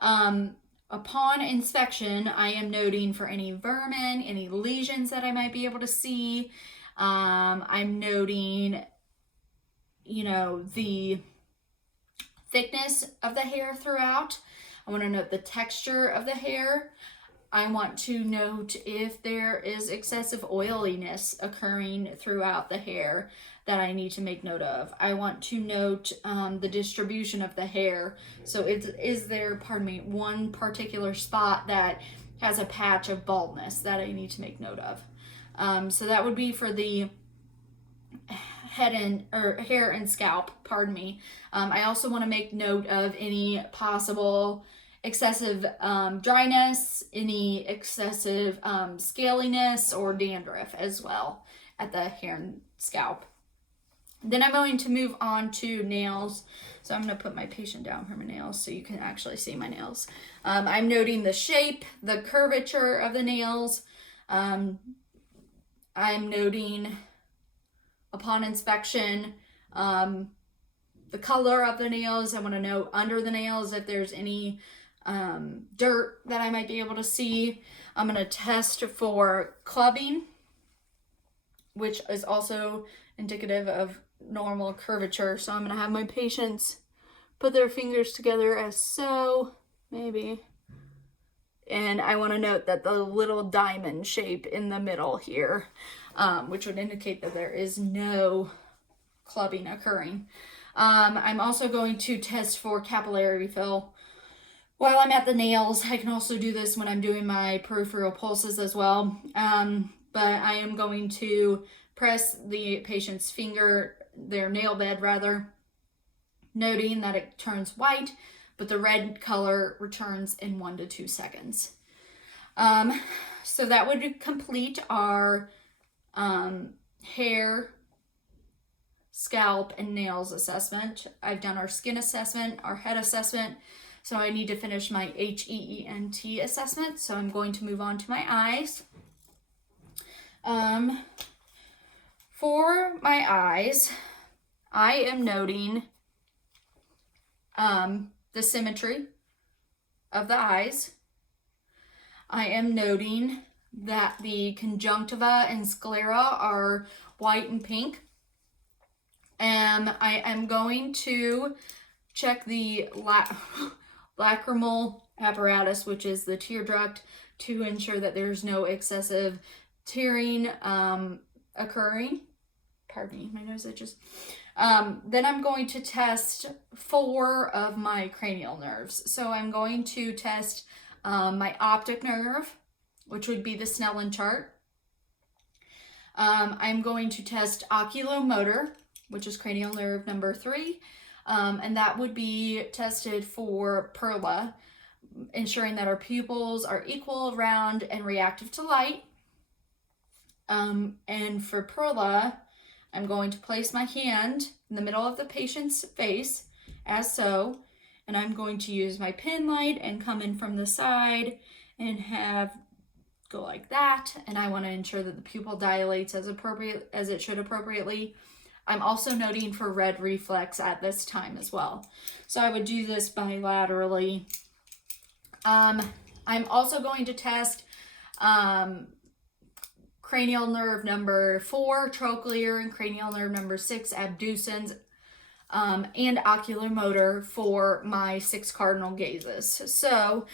Upon inspection, I am noting for any vermin, any lesions that I might be able to see. I'm noting, the thickness of the hair throughout. I want to note the texture of the hair. I want to note if there is excessive oiliness occurring throughout the hair that I need to make note of. I want to note the distribution of the hair. So is there, one particular spot that has a patch of baldness that I need to make note of. So that would be for the hair and scalp, I also want to make note of any possible excessive dryness, any excessive scaliness or dandruff as well at the hair and scalp. Then I'm going to move on to nails. So I'm going to put my patient down for my nails so you can actually see my nails. I'm noting the shape, the curvature of the nails. I'm noting upon inspection the color of the nails. I want to note under the nails if there's any dirt that I might be able to see. I'm going to test for clubbing, which is also indicative of normal curvature. So I'm going to have my patients put their fingers together as so, maybe. And I want to note that the little diamond shape in the middle here, which would indicate that there is no clubbing occurring. I'm also going to test for capillary fill. While I'm at the nails, I can also do this when I'm doing my peripheral pulses as well. But I am going to press the patient's finger, their nail bed rather, noting that it turns white, but the red color returns in 1 to 2 seconds. So that would complete our hair, scalp, and nails assessment. I've done our skin assessment, our head assessment. So I need to finish my HEENT assessment. So I'm going to move on to my eyes. For my eyes, I am noting the symmetry of the eyes. I am noting that the conjunctiva and sclera are white and pink. I am going to check the lacrimal apparatus, which is the tear duct, to ensure that there's no excessive tearing occurring. Pardon me, my nose itches. Then I'm going to test 4 of my cranial nerves. So I'm going to test my optic nerve, which would be the Snellen chart. I'm going to test oculomotor, which is cranial nerve number 3. And that would be tested for Perla, ensuring that our pupils are equal, round, and reactive to light. And for Perla, I'm going to place my hand in the middle of the patient's face, as so, and I'm going to use my pin light and come in from the side and go like that. And I want to ensure that the pupil dilates as it should appropriately. I'm also noting for red reflex at this time as well. So I would do this bilaterally. I'm also going to test cranial nerve number 4, trochlear, and cranial nerve number 6, abducens, and oculomotor for my 6 cardinal gazes. So